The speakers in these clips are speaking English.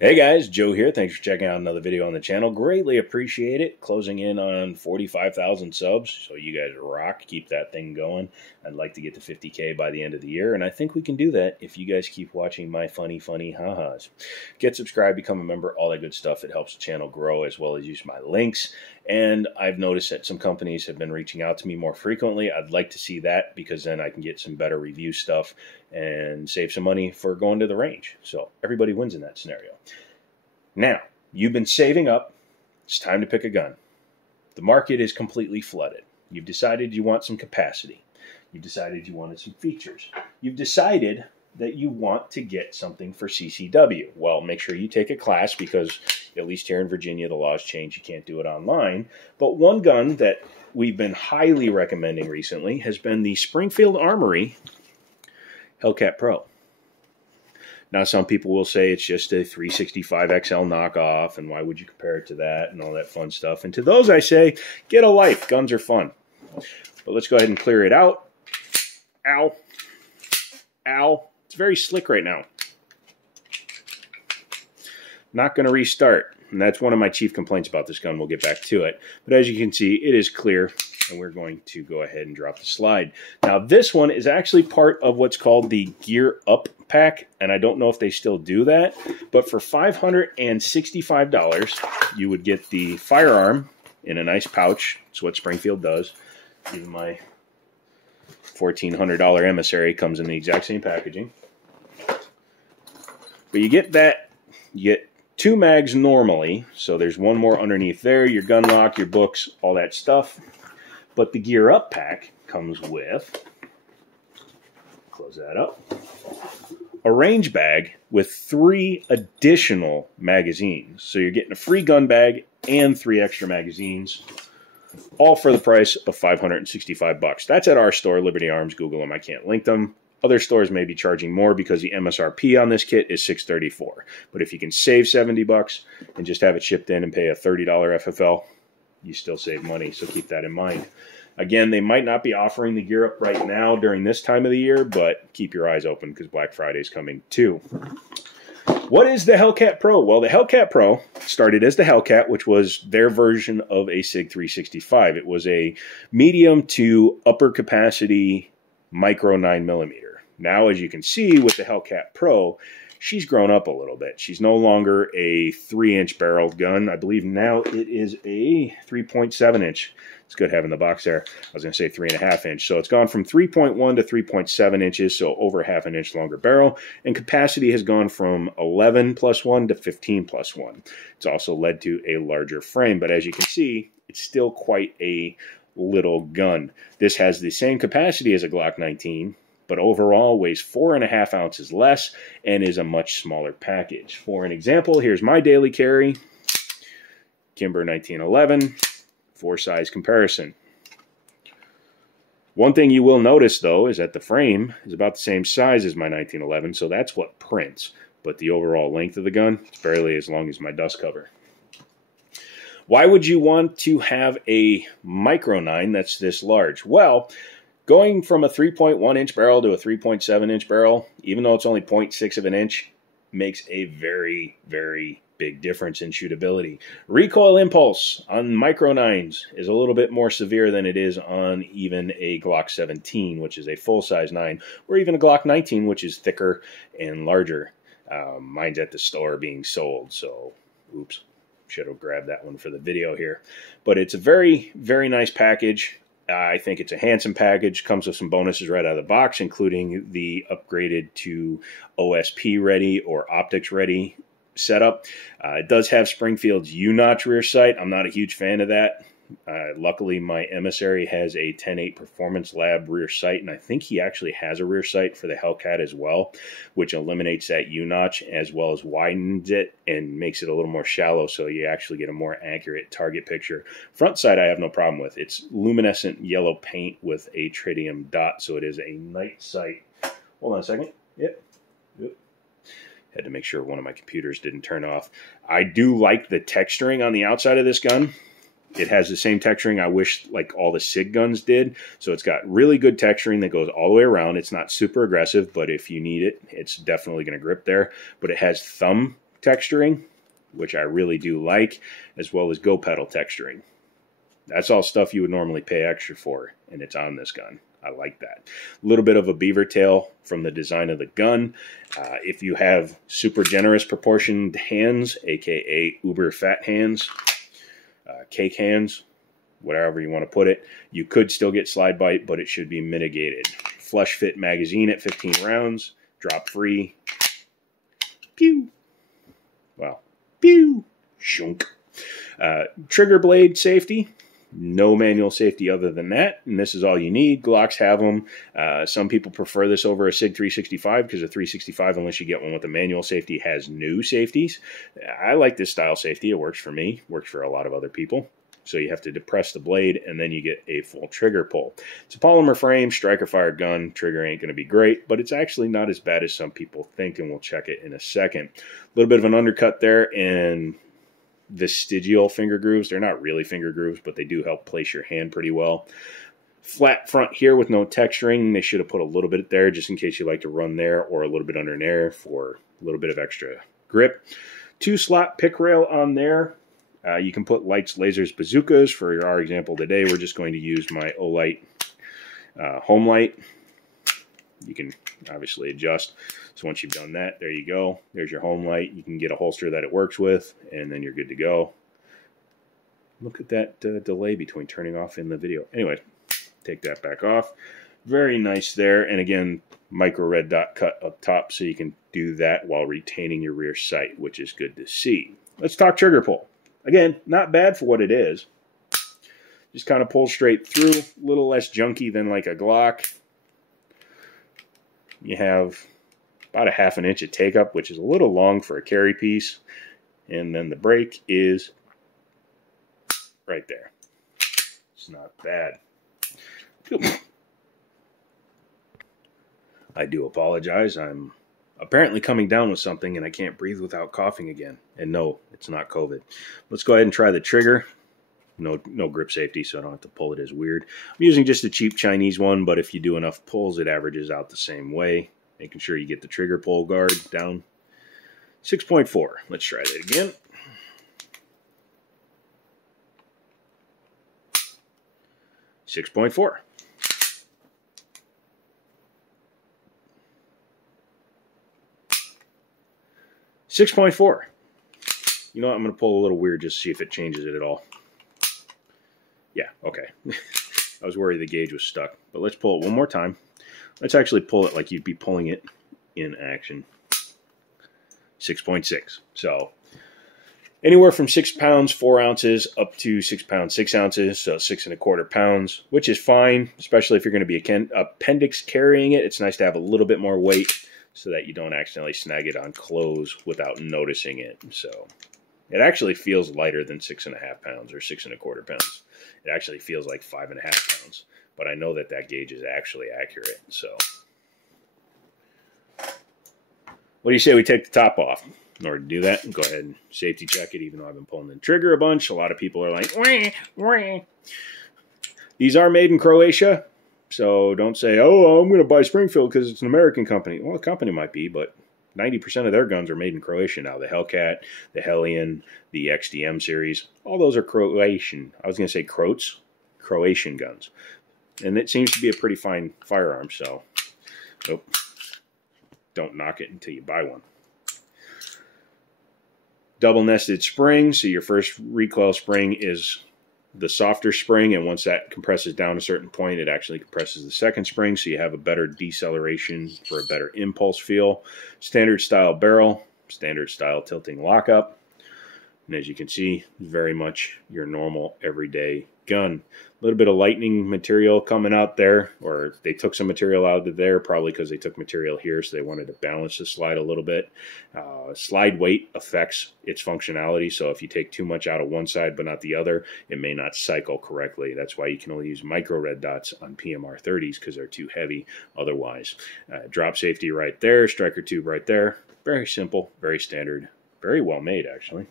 Hey guys, Joe here. Thanks for checking out another video on the channel. Greatly appreciate it. Closing in on 45,000 subs, so you guys rock. Keep that thing going. I'd like to get to 50K by the end of the year, and I think we can do that if you guys keep watching my funny ha-has. Get subscribed, become a member, all that good stuff. It helps the channel grow, as well as use my links. And I've noticed that some companies have been reaching out to me more frequently. I'd like to see that, because then I can get some better review stuff and save some money for going to the range. So everybody wins in that scenario. Now, you've been saving up. It's time to pick a gun. The market is completely flooded. You've decided you want some capacity. You've decided you wanted some features. You've decided that you want to get something for CCW. Well, make sure you take a class, because at least here in Virginia, the laws change. You can't do it online. But one gun that we've been highly recommending recently has been the Springfield Armory Hellcat Pro. Now, some people will say it's just a 365 XL knockoff, and why would you compare it to that, and all that fun stuff. And to those I say, get a life. Guns are fun. But let's go ahead and clear it out. Ow. Ow. It's very slick right now. Not going to restart. And that's one of my chief complaints about this gun. We'll get back to it. But as you can see, it is clear. And we're going to go ahead and drop the slide. Now, this one is actually part of what's called the Gear Up pack, and I don't know if they still do that, but for $565, you would get the firearm in a nice pouch. That's what Springfield does. Even my $1,400 emissary comes in the exact same packaging. But you get that, you get 2 mags normally, so there's one more underneath there, your gun lock, your books, all that stuff. But the Gear Up pack comes with, close that up, a range bag with 3 additional magazines. So you're getting a free gun bag and 3 extra magazines, all for the price of $565. That's at our store, Liberty Arms. Google them. I can't link them. Other stores may be charging more because the MSRP on this kit is $634. But if you can save $70 and just have it shipped in and pay a $30 FFL, you still save money, so keep that in mind. Again, they might not be offering the Gear Up right now during this time of the year, but keep your eyes open because Black Friday is coming too. What is the Hellcat Pro? Well, the Hellcat Pro started as the Hellcat, which was their version of a SIG 365. It was a medium to upper capacity micro 9mm. Now, as you can see with the Hellcat Pro, she's grown up a little bit. She's no longer a 3-inch barreled gun. I believe now it is a 3.7-inch. It's good having the box there. I was going to say 3.5-inch. So it's gone from 3.1 to 3.7 inches, so over half an inch longer barrel. And capacity has gone from 11 plus 1 to 15 plus 1. It's also led to a larger frame. But as you can see, it's still quite a little gun. This has the same capacity as a Glock 19, but overall weighs 4.5 ounces less and is a much smaller package. For an example, here's my daily carry, Kimber 1911, 4-size comparison. One thing you will notice, though, is that the frame is about the same size as my 1911, so that's what prints. But the overall length of the gun is barely as long as my dust cover. Why would you want to have a micro 9 that's this large? Well, going from a 3.1-inch barrel to a 3.7-inch barrel, even though it's only 0.6 of an inch, makes a very, very big difference in shootability. Recoil impulse on micro 9s is a little bit more severe than it is on even a Glock 17, which is a full-size 9, or even a Glock 19, which is thicker and larger. Mine's at the store being sold, so oops, should have grabbed that one for the video here. But it's a very, very nice package. I think it's a handsome package. Comes with some bonuses right out of the box, including the upgraded to OSP ready or optics ready setup. It does have Springfield's U-notch rear sight. I'm not a huge fan of that. Luckily, my emissary has a 10.8 Performance Lab rear sight, and I think he actually has a rear sight for the Hellcat as well, which eliminates that U-notch as well as widens it and makes it a little more shallow, so you actually get a more accurate target picture. Front sight I have no problem with. It's luminescent yellow paint with a tritium dot, so it is a night sight. Hold on a second. Yep. Had to make sure one of my computers didn't turn off. I do like the texturing on the outside of this gun. It has the same texturing I wish like all the SIG guns did. So it's got really good texturing that goes all the way around. It's not super aggressive, but if you need it, it's definitely going to grip there. But it has thumb texturing, which I really do like, as well as go pedal texturing. That's all stuff you would normally pay extra for, and it's on this gun. I like that. A little bit of a beaver tail from the design of the gun. If you have super generous proportioned hands, aka uber fat hands, cake hands, whatever you want to put it, you could still get slide bite, but it should be mitigated. Flush fit magazine at 15 rounds, drop free. Pew. Well, pew. Shunk. Trigger blade safety. No manual safety other than that, and this is all you need. Glocks have them. Some people prefer this over a SIG 365 because a 365, unless you get one with a manual safety, has new safeties. I like this style safety. It works for me. Works for a lot of other people. So you have to depress the blade, and then you get a full trigger pull. It's a polymer frame, striker-fired gun. Trigger ain't going to be great, but it's actually not as bad as some people think, and we'll check it in a second. A little bit of an undercut there, and vestigial finger grooves. They're not really finger grooves, but they do help place your hand pretty well. Flat front here with no texturing. They should have put a little bit there just in case you like to run there, or a little bit under there for a little bit of extra grip. 2-slot pick rail on there. You can put lights, lasers, bazookas. For our example today, we're just going to use my Olight home light. You can obviously adjust. So once you've done that, there you go. There's your home light. You can get a holster that it works with, and then you're good to go. Look at that delay between turning off in the video. Anyway, take that back off. Very nice there. And again, micro red dot cut up top, so you can do that while retaining your rear sight, which is good to see. Let's talk trigger pull. Again, not bad for what it is. Just kind of pull straight through. A little less junky than like a Glock. You have about a ½ inch of take up, which is a little long for a carry piece. And then the brake is right there. It's not bad. I do apologize. I'm apparently coming down with something, and I can't breathe without coughing again. And no, it's not COVID. Let's go ahead and try the trigger. No grip safety, so I don't have to pull it as weird. I'm using just a cheap Chinese one, but if you do enough pulls, it averages out the same way. Making sure you get the trigger pull guard down. 6.4. Let's try that again. .4. .4. You know what? I'm going to pull a little weird just to see if it changes it at all. Yeah, okay. I was worried the gauge was stuck. But let's pull it one more time. Let's actually pull it like you'd be pulling it in action. 6.6. So anywhere from 6 pounds, 4 ounces, up to 6 pounds, 6 ounces. So 6¼ pounds, which is fine, especially if you're going to be appendix carrying it. It's nice to have a little bit more weight so that you don't accidentally snag it on clothes without noticing it. So it actually feels lighter than 6½ pounds or 6¼ pounds. It actually feels like 5½ pounds. But I know that that gauge is actually accurate. So what do you say we take the top off? In order to do that, go ahead and safety check it, even though I've been pulling the trigger a bunch. A lot of people are like, wah, wah. These are made in Croatia. So don't say, oh, I'm going to buy Springfield because it's an American company. Well, the company might be, but 90% of their guns are made in Croatia now. The Hellcat, the Hellion, the XDM series, all those are Croatian. I was going to say Croatian guns. And it seems to be a pretty fine firearm, so don't knock it until you buy one. Double nested spring, so your first recoil spring is the softer spring, and once that compresses down a certain point, it actually compresses the second spring, so you have a better deceleration for a better impulse feel. Standard style barrel, standard style tilting lockup, and as you can see, very much your normal everyday gun. A little bit of lightning material coming out there, or they took some material out of there, probably because they took material here, so they wanted to balance the slide a little bit. Slide weight affects its functionality, so if you take too much out of one side but not the other, it may not cycle correctly. That's why you can only use micro red dots on PMR 30s, because they're too heavy otherwise. Drop safety right there, striker tube right there. Very simple, very standard, very well made actually.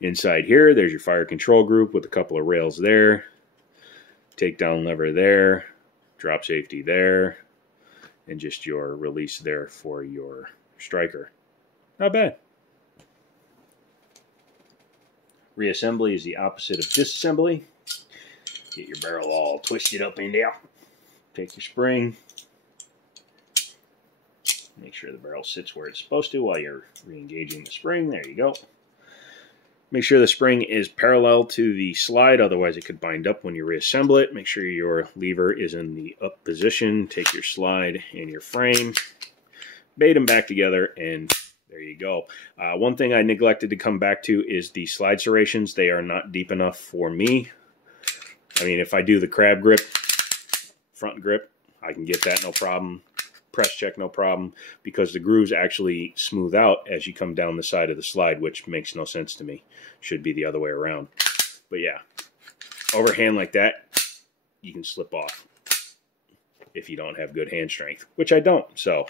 Inside here, there's your fire control group with a couple of rails there. Takedown lever there. Drop safety there. And just your release there for your striker. Not bad. Reassembly is the opposite of disassembly. Get your barrel all twisted up in there. Take your spring. Make sure the barrel sits where it's supposed to while you're re-engaging the spring. There you go. Make sure the spring is parallel to the slide, otherwise it could bind up when you reassemble it. Make sure your lever is in the up position. Take your slide and your frame, bait them back together, and there you go. One thing I neglected to come back to is the slide serrations. They are not deep enough for me. I mean, if I do the crab grip, front grip, I can get that no problem. Press check no problem, because the grooves actually smooth out as you come down the side of the slide, which makes no sense to me. Should be the other way around. But yeah, overhand like that, you can slip off if you don't have good hand strength, which I don't. So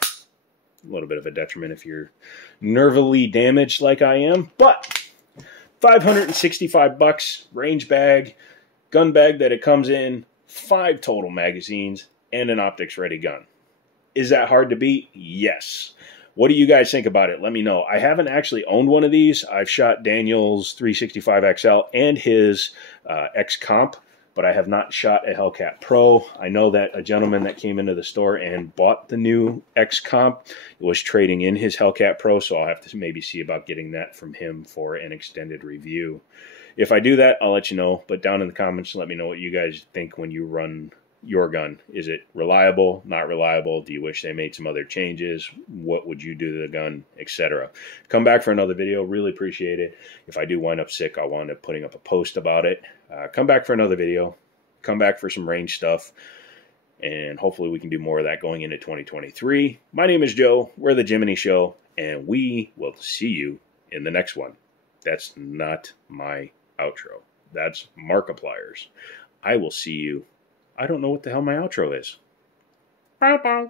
a little bit of a detriment if you're nervily damaged like I am. But $565, range bag, gun bag that it comes in, 5 total magazines, and an optics ready gun. Is that hard to beat? Yes. What do you guys think about it? Let me know. I haven't actually owned one of these. I've shot Daniel's 365 XL and his X-Comp, but I have not shot a Hellcat Pro. I know that a gentleman that came into the store and bought the new X-Comp was trading in his Hellcat Pro, so I'll have to maybe see about getting that from him for an extended review. If I do that, I'll let you know, but down in the comments, let me know what you guys think when you run your gun. Is it reliable, not reliable? Do you wish they made some other changes? What would you do to the gun, etc.? Come back for another video. Really appreciate it. If I do wind up sick, I'll wind up putting up a post about it. Come back for another video. Come back for some range stuff, and hopefully we can do more of that going into 2023. My name is Joe. We're the Jiminy Show, and we will see you in the next one. That's not my outro. That's Markiplier's. I will see you. I don't know what the hell my outro is. Bye-bye.